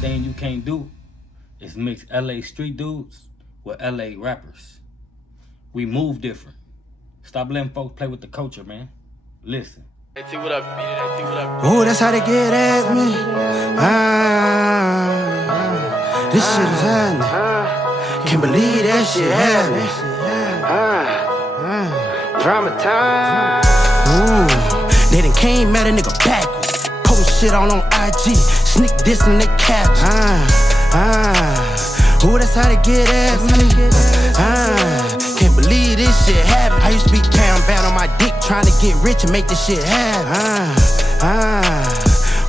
thing you can't do is mix LA street dudes with LA rappers. We move different. Stop letting folks play with the culture, man. Listen. Oh, that's how they get at me. This shit is happening. Can't believe that shit happening. Drama time. Ooh, they done came at a nigga backwards. Post shit on IG. Sneak this in they caps. Ooh, that's how they get at me. Can't believe this shit happened. I used to be town bound on my dick, trying to get rich and make this shit happen.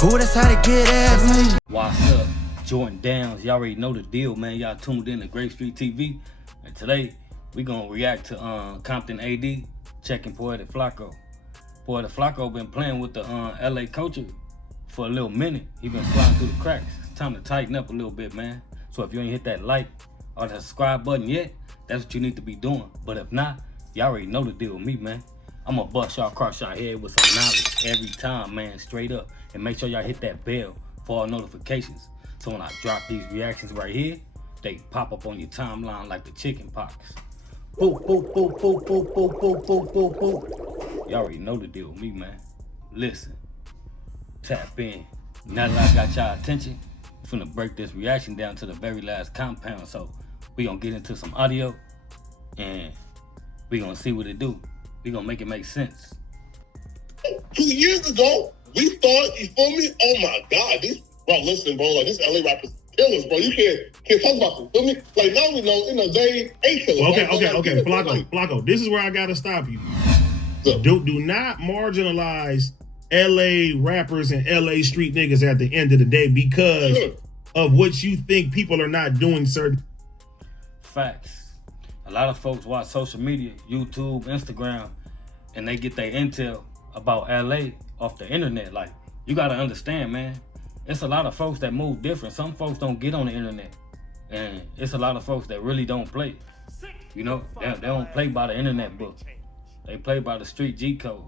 Ooh, that's how they get at me. What's up, Jordan Downs? Y'all already know the deal, man. Y'all tuned in to Grape TV, and today we gonna react to Compton AD checking Poetik Flakko. Poetik Flakko been playing with the LA culture for a little minute. He been sliding through the cracks. It's time to tighten up a little bit, man. So if you ain't hit that like or that subscribe button yet, that's what you need to be doing. But if not, y'all already know the deal with me, man. I'm gonna bust y'all across y'all head with some knowledge every time, man, straight up. And make sure y'all hit that bell for all notifications. So when I drop these reactions right here, they pop up on your timeline like the chicken pox. Boop, boop, boop, boop, boop, boop, boop, boop, boop, boop. Y'all already know the deal with me, man. Listen, tap in. Now that I got y'all attention, I'm finna break this reaction down to the very last compound. So we gonna get into some audio and we gonna see what it do. We gonna make it make sense. 2 years ago, we thought, you feel me? Oh my God, bro, listen, bro, like this LA rappers killers, bro. You can't talk about them, feel me? Like now we know, they ain't killers. Okay, Flakko, this is where I gotta stop you. Do not marginalize LA rappers and LA street niggas at the end of the day because of what you think people are not doing certain. Facts. A lot of folks watch social media, YouTube, Instagram, and they get their intel about LA off the internet. Like, you gotta understand, man, it's a lot of folks that move different. Some folks don't get on the internet, and it's a lot of folks that really don't play. You know, they don't play by the internet book. They play by the street G code,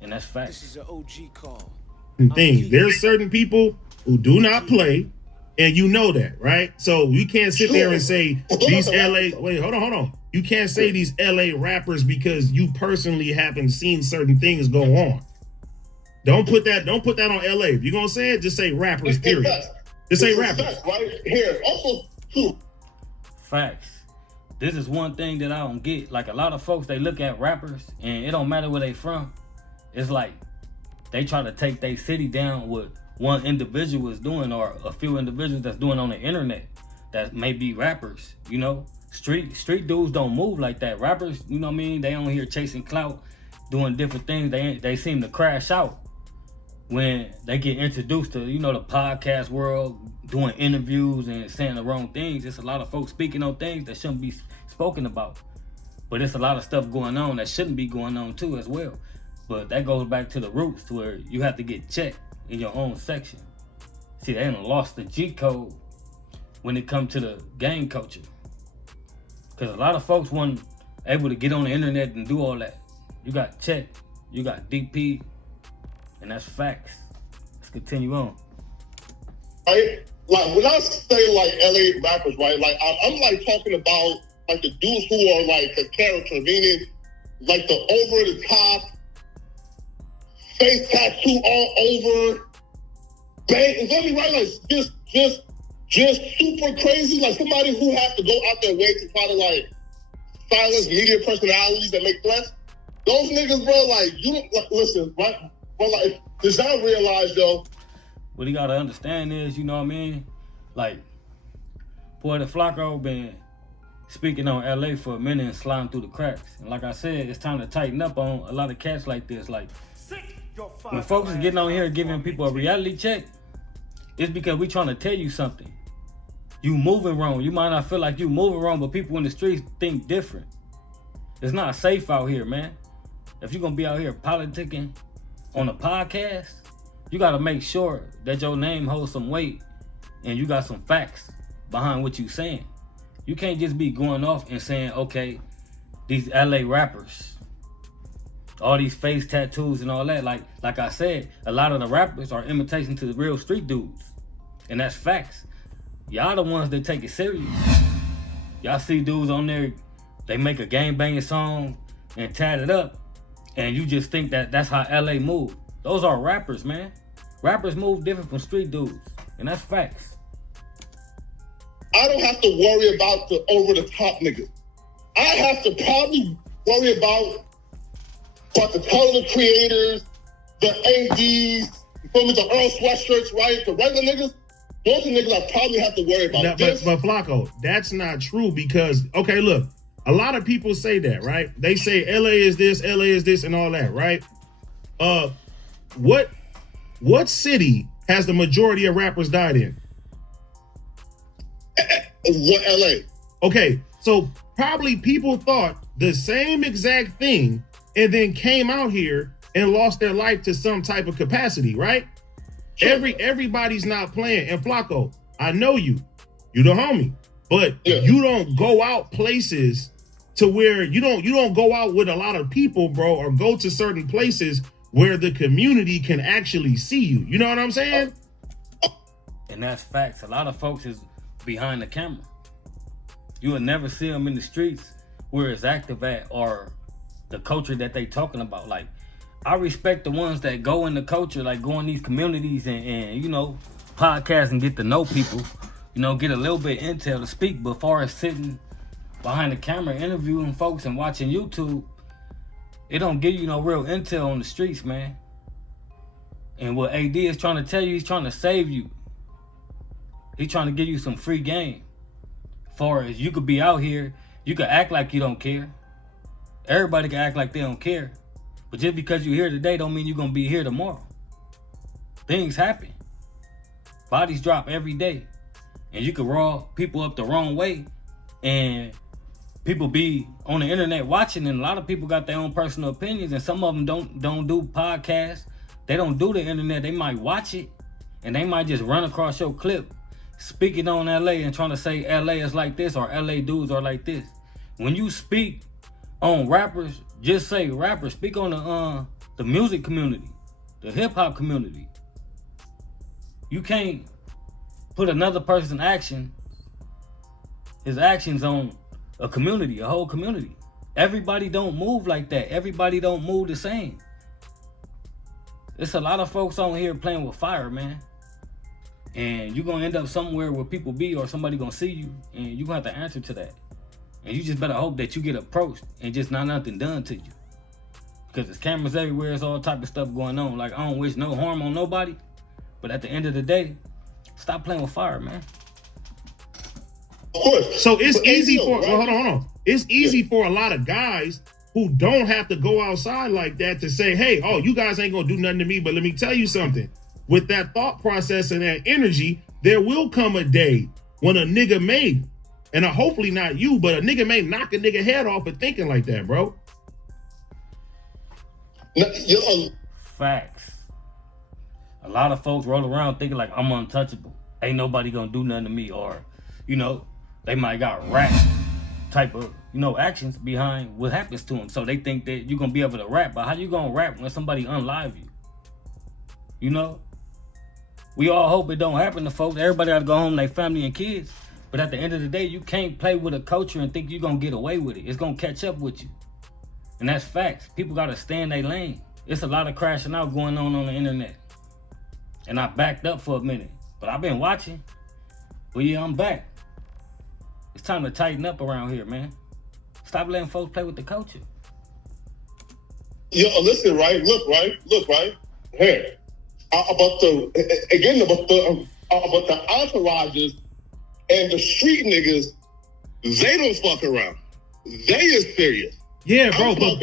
and that's facts. This is an OG call. Things. There's certain people who do not play, and you know that, right? So you can't sit there and say these LA. Wait, hold on. You can't say these LA rappers because you personally haven't seen certain things go on. Don't put that on LA. If you're gonna say it, just say rappers. Period. Just say rappers. Right here. Also, too. Facts. This is one thing that I don't get. Like, a lot of folks, they look at rappers and it don't matter where they from. It's like they try to take their city down what one individual is doing, or a few individuals that's doing on the internet that may be rappers. You know, street dudes don't move like that. Rappers, you know what I mean? They on here chasing clout, doing different things. They seem to crash out when they get introduced to, you know, the podcast world, doing interviews and saying the wrong things. It's a lot of folks speaking on things that shouldn't be spoken about. But it's a lot of stuff going on that shouldn't be going on too as well. But that goes back to the roots, to where you have to get checked in your own section. See, they done lost the G code when it comes to the gang culture. Because a lot of folks weren't able to get on the internet and do all that. You got checked, you got DP, and that's facts. Let's continue on. Right? Like, when I say like LA rappers, right? Like, I'm like talking about like the dudes who are like a character, meaning like the over the top, face tattoo all over, bang, is that me right? Like just super crazy. Like somebody who has to go out their way to try to like silence media personalities that make threats. Those niggas, bro, like, you don't, like, listen, right? But like, does y'all realize, though? What you gotta understand is, you know what I mean? Like, Poetik Flakko been speaking on LA for a minute and sliding through the cracks. And like I said, it's time to tighten up on a lot of cats like this. Like, when folks is getting on here giving people a reality check, it's because we trying to tell you something. You moving wrong. You might not feel like you moving wrong, but people in the streets think different. It's not safe out here, man. If you're gonna be out here politicking on a podcast, you gotta make sure that your name holds some weight and you got some facts behind what you saying. You can't just be going off and saying, okay, these LA rappers, all these face tattoos and all that. Like I said, a lot of the rappers are imitation to the real street dudes. And that's facts. Y'all the ones that take it serious. Y'all see dudes on there, they make a gang banging song and tat it up, and you just think that that's how LA move. Those are rappers, man. Rappers move different from street dudes, and that's facts. I don't have to worry about the over-the-top niggas. I have to probably worry about the talented creators, the ADs, you feel me, the Earl Sweatshirts, right? The regular niggas, those are niggas I probably have to worry about. But Flakko, that's not true because, okay, look, a lot of people say that, right? They say LA is this, and all that, right? What city has the majority of rappers died in? What LA? Okay, so probably people thought the same exact thing and then came out here and lost their life to some type of capacity, right? Sure. Everybody's not playing. And Flakko, I know you the homie, but you don't go out places to where you don't go out with a lot of people, bro, or go to certain places where the community can actually see you. You know what I'm saying? And that's facts. A lot of folks is behind the camera. You will never see them in the streets where it's active at or the culture that they talking about. Like, I respect the ones that go in the culture, like go in these communities and you know, podcast and get to know people, you know, get a little bit intel to speak. But far as sitting behind the camera interviewing folks and watching YouTube, it don't give you no real intel on the streets, man. And what AD is trying to tell you, he's trying to save you. He's trying to give you some free game. Far as you could be out here, you could act like you don't care. Everybody can act like they don't care. But just because you're here today don't mean you're gonna be here tomorrow. Things happen. Bodies drop every day. And you can raw people up the wrong way. And people be on the internet watching, and a lot of people got their own personal opinions, and some of them don't do podcasts. They don't do the internet. They might watch it, and they might just run across your clip speaking on LA and trying to say LA is like this or LA dudes are like this. When you speak on rappers, just say rappers. Speak on the music community, the hip hop community. You can't put another person's his actions on a community, a whole community. Everybody don't move like that. Everybody don't move the same. There's a lot of folks on here playing with fire, man. And you're gonna end up somewhere where people be, or somebody gonna see you, and you're gonna have to answer to that. And you just better hope that you get approached and just not nothing done to you. Because there's cameras everywhere, there's all type of stuff going on. Like, I don't wish no harm on nobody, but at the end of the day, stop playing with fire, man. Of course. So it's easy for, hold on. It's easy for a lot of guys who don't have to go outside like that to say, hey, oh, you guys ain't gonna do nothing to me, but let me tell you something. With that thought process and that energy, there will come a day when a nigga may, and hopefully not you, but a nigga may knock a nigga head off for thinking like that, bro. Facts. A lot of folks roll around thinking like, I'm untouchable. Ain't nobody gonna do nothing to me. Or, you know, they might got rap type of, you know, actions behind what happens to them. So they think that you're gonna be able to rap. But how you gonna rap when somebody unlive you? You know? We all hope it don't happen to folks. Everybody gotta go home to their family and kids. But at the end of the day, you can't play with a culture and think you're gonna get away with it. It's gonna catch up with you. And that's facts. People gotta stay in their lane. It's a lot of crashing out going on the internet. And I backed up for a minute. But I've been watching. Well, yeah, I'm back. It's time to tighten up around here, man. Stop letting folks play with the culture. Yo, listen, right? Look, right? Here. About the entourages and the street niggas, they don't fuck around. They is serious. Yeah, bro, but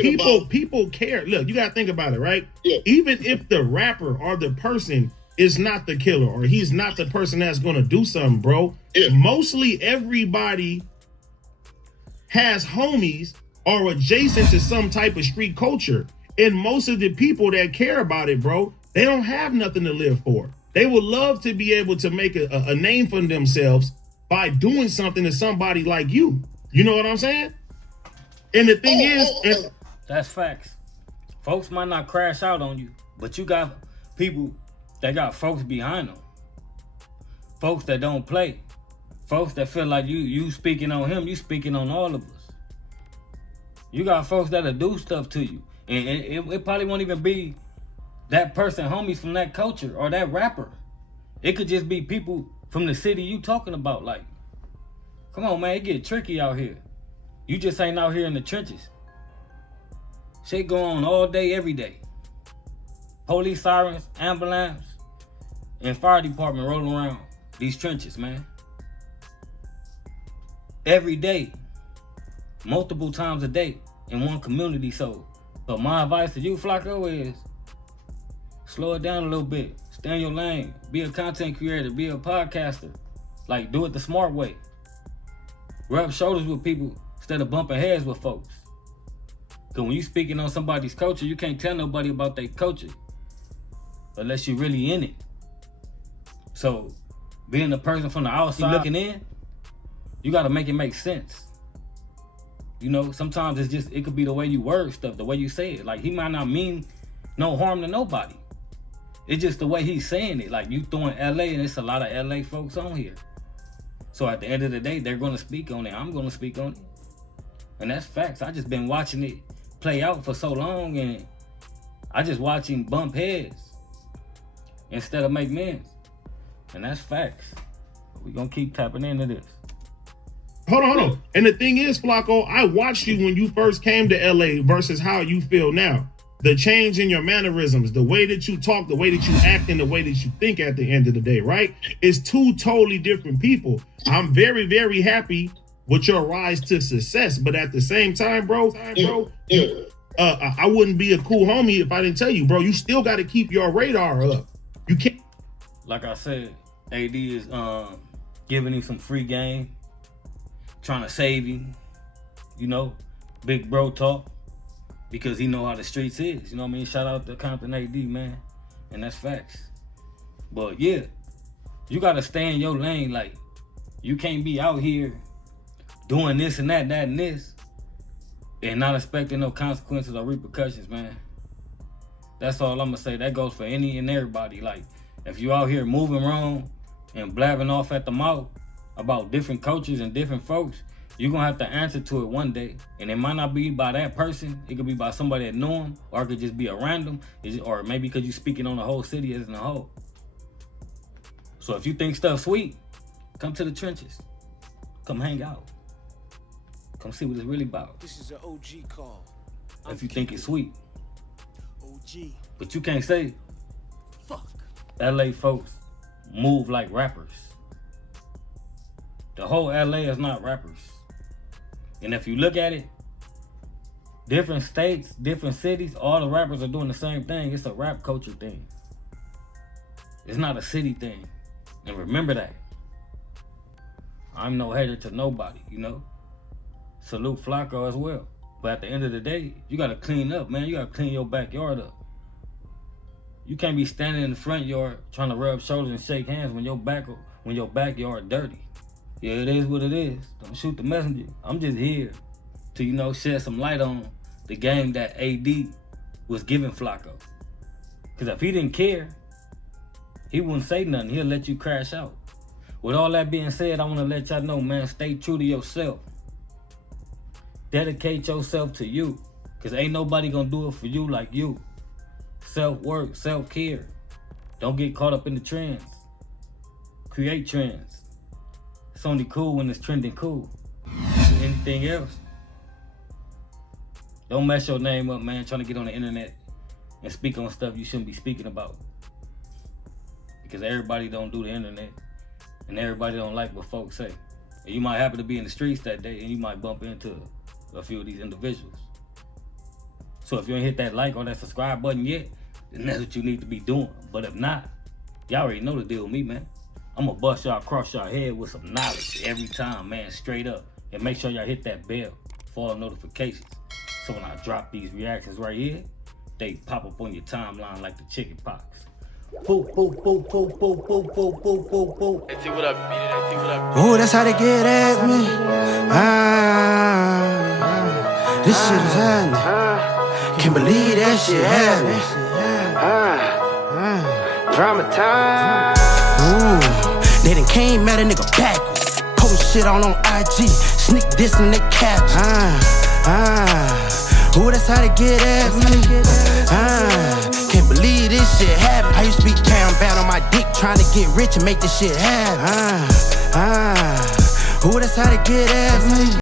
people care. Look, you gotta think about it, right? Yeah. Even if the rapper or the person is not the killer, or he's not the person that's gonna do something, bro. Yeah. Mostly everybody has homies or adjacent to some type of street culture. And most of the people that care about it, bro, they don't have nothing to live for. They would love to be able to make a name for themselves by doing something to somebody like you. You know what I'm saying? And the thing is, that's facts. Folks might not crash out on you, but you got people that got folks behind them. Folks that don't play. folks that feel like you speaking on him, you speaking on all of us. You got folks that'll do stuff to you. And it probably won't even be that person, homies from that culture or that rapper. It could just be people from the city you talking about. Like, come on, man, it get tricky out here. You just ain't out here in the trenches. Shit go on all day, every day. Police sirens, ambulance, and fire department rolling around these trenches, man. Every day. Multiple times a day in one community. So my advice to you, Flakko, is slow it down a little bit. Stay in your lane. Be a content creator. Be a podcaster. Like, do it the smart way. Rub shoulders with people instead of bumping heads with folks. Because when you speaking on somebody's culture, you can't tell nobody about their culture unless you're really in it. So being a person from the outside looking in, you got to make it make sense. You know, sometimes it could be the way you word stuff, the way you say it. Like, he might not mean no harm to nobody. It's just the way he's saying it. Like, you throwing LA, and it's a lot of LA folks on here. So at the end of the day, they're going to speak on it. I'm going to speak on it. And that's facts. I just been watching it play out for so long, and I just watch him bump heads instead of make men's. And that's facts. We're going to keep tapping into this. Hold on. And the thing is, Flakko, I watched you when you first came to LA versus how you feel now. The change in your mannerisms, the way that you talk, the way that you act, and the way that you think at the end of the day, right? It's two totally different people. I'm very, very happy with your rise to success. But at the same time, bro, I wouldn't be a cool homie if I didn't tell you, bro, you still got to keep your radar up. You can't. Like I said, AD is giving him some free game. Trying to save him, you know, big bro talk, because he know how the streets is, you know what I mean? Shout out to Compton AD, man, and that's facts. But yeah, you gotta stay in your lane. Like, you can't be out here doing this and that and this, and not expecting no consequences or repercussions, man. That's all I'm gonna say. That goes for any and everybody. Like, if you out here moving wrong and blabbing off at the mouth about different cultures and different folks, you're gonna have to answer to it one day. And it might not be by that person, it could be by somebody that know him, or it could just be a random, or maybe because you're speaking on the whole city as a whole. So if you think stuff sweet, come to the trenches. Come hang out. Come see what it's really about. This is an OG call. If you think it's sweet. OG. But you can't say Fuck. LA folks move like rappers. The whole LA is not rappers. And if you look at it, different states, different cities, all the rappers are doing the same thing. It's a rap culture thing. It's not a city thing. And remember that. I'm no hater to nobody, you know? Salute Flakko as well. But at the end of the day, you gotta clean up, man. You gotta clean your backyard up. You can't be standing in the front yard trying to rub shoulders and shake hands when your backyard dirty. Yeah, it is what it is. Don't shoot the messenger. I'm just here to, you know, shed some light on the game that AD was giving Flakko. Because if he didn't care, he wouldn't say nothing. He'll let you crash out. With all that being said, I want to let y'all know, man, stay true to yourself. Dedicate yourself to you. Because ain't nobody going to do it for you like you. Self-work, self-care. Don't get caught up in the trends. Create trends. It's only cool when it's trending cool. Anything else? Don't mess your name up, man, trying to get on the internet and speak on stuff you shouldn't be speaking about. Because everybody don't do the internet, and everybody don't like what folks say. And you might happen to be in the streets that day, and you might bump into a few of these individuals. So if you ain't hit that like or that subscribe button yet, then that's what you need to be doing. But if not, y'all already know the deal with me, man. I'm gonna bust y'all across y'all head with some knowledge every time, man, straight up. And make sure y'all hit that bell for all notifications. So when I drop these reactions right here, they pop up on your timeline like the chicken pox. Boop, boop, boop, boop, boop, boop, boop, boop, boop, boop. Hey, what up, man? Hey, what up? Ooh, that's how they get at me. This shit is happening. Can't believe that shit happening. Drama time. Ooh, they done came at a nigga backwards. post shit on IG. Sneak dissing they caps. Ooh, that's how they get at me. Can't believe this shit happened. I used to be carrying bad on my dick, trying to get rich and make this shit happen. Ooh, that's how they get at me.